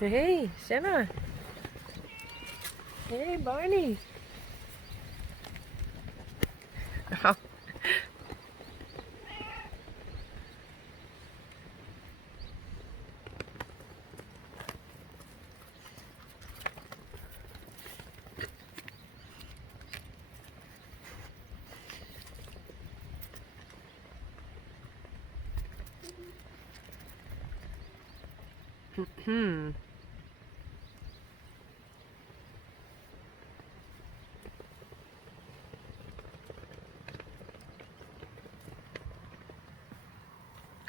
Hey, Senna. Hey, Barney. Oh. Hmm.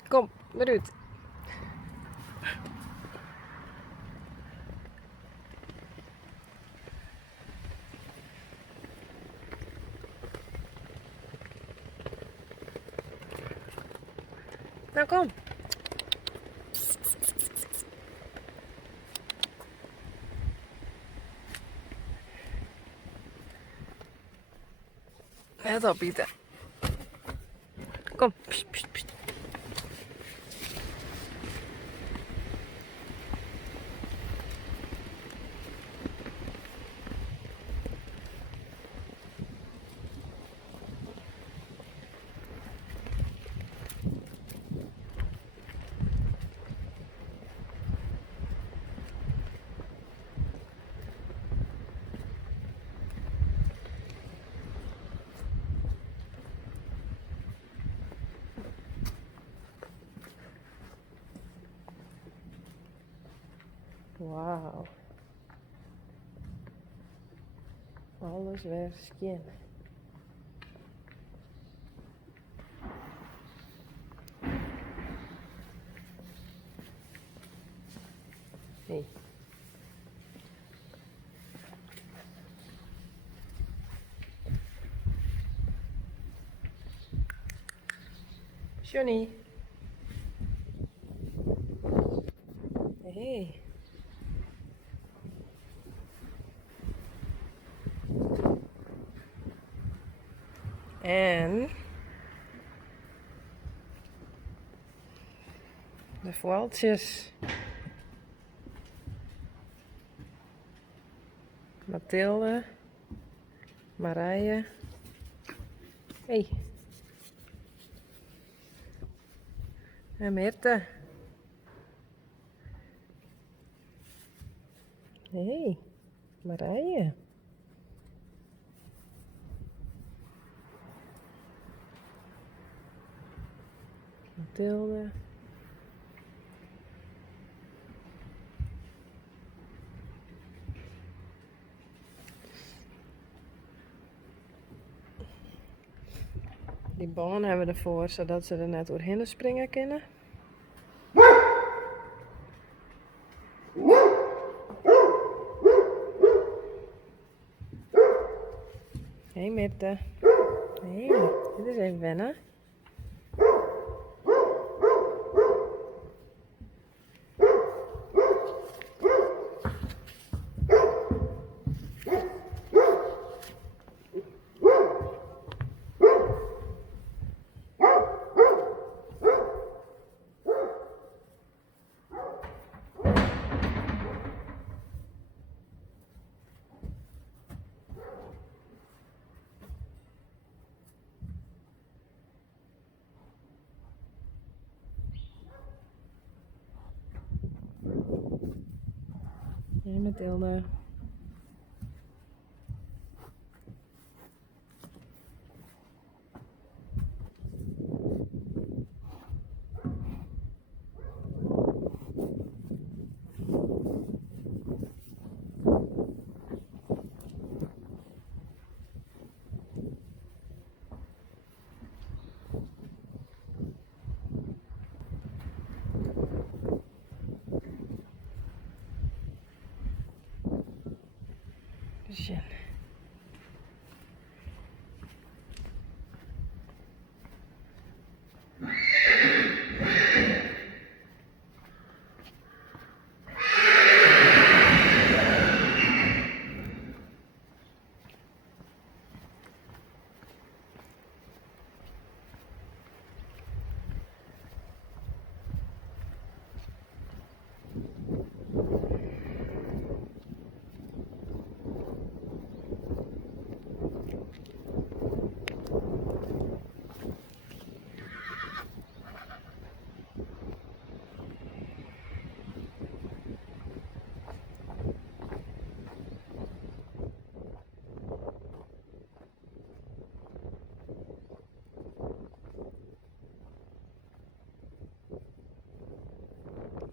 Kom, eruit. Nou, kom. Let op, Pieter. Kom. Pst, pst, pst. Wauw. Alles weer skin. Hey. Johnny. Hey. En de voeltjes. Mathilde. Marije. Hey. En Mirte. Hey. Marije. Mathilde. Die baan hebben we ervoor, zodat ze er net doorheen springen kunnen. Hey Mirte. Hey, dit is even wennen. Hey Mathilde. Schön.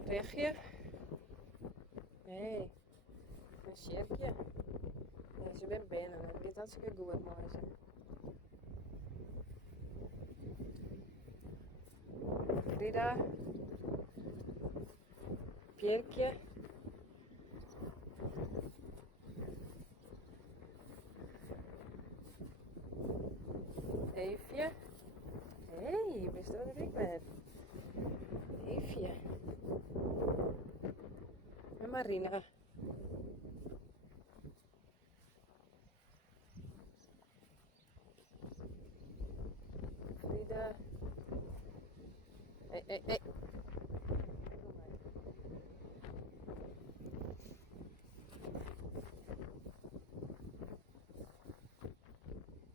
Richtje. Hey, een cirkje. Ja, ze bent binnen. Het gaat hartstikke goed, mooi ze. Frida. Pierkje. Eefje. Hey, wist je wat ik ben? Eefje. En Marina. Frida. Hey.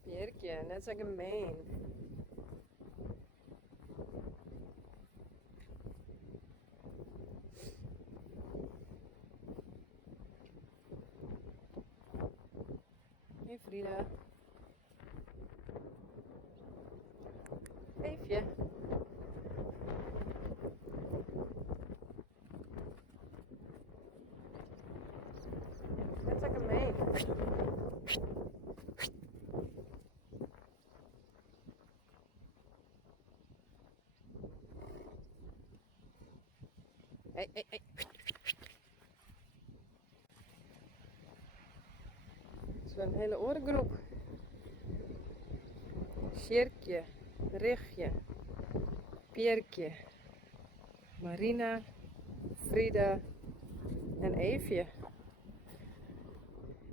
Pierkje, net zo gemeen. Hey Frida. Eefje. Net zo gemeen. Hey. Het is wel een hele orengroep. Sjerkje, Richtje, Pierkje, Marina, Frida en Eefje.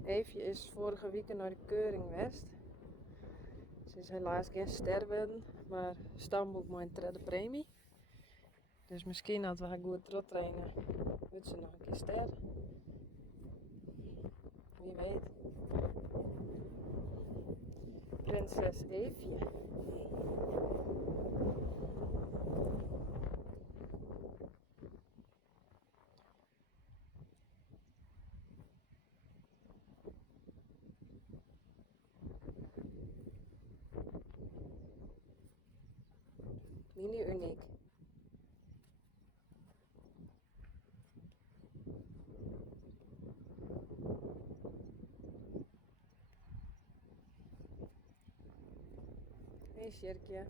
Eefje is vorige week naar de keuring geweest. Ze is helaas geen ster geworden, maar stamboek met een derde premie. Dus misschien als we haar goed trot trainen, wordt ze nog een keer ster. Wie weet. Prinses Eefje. Mini uniek. Hey Sjerkje.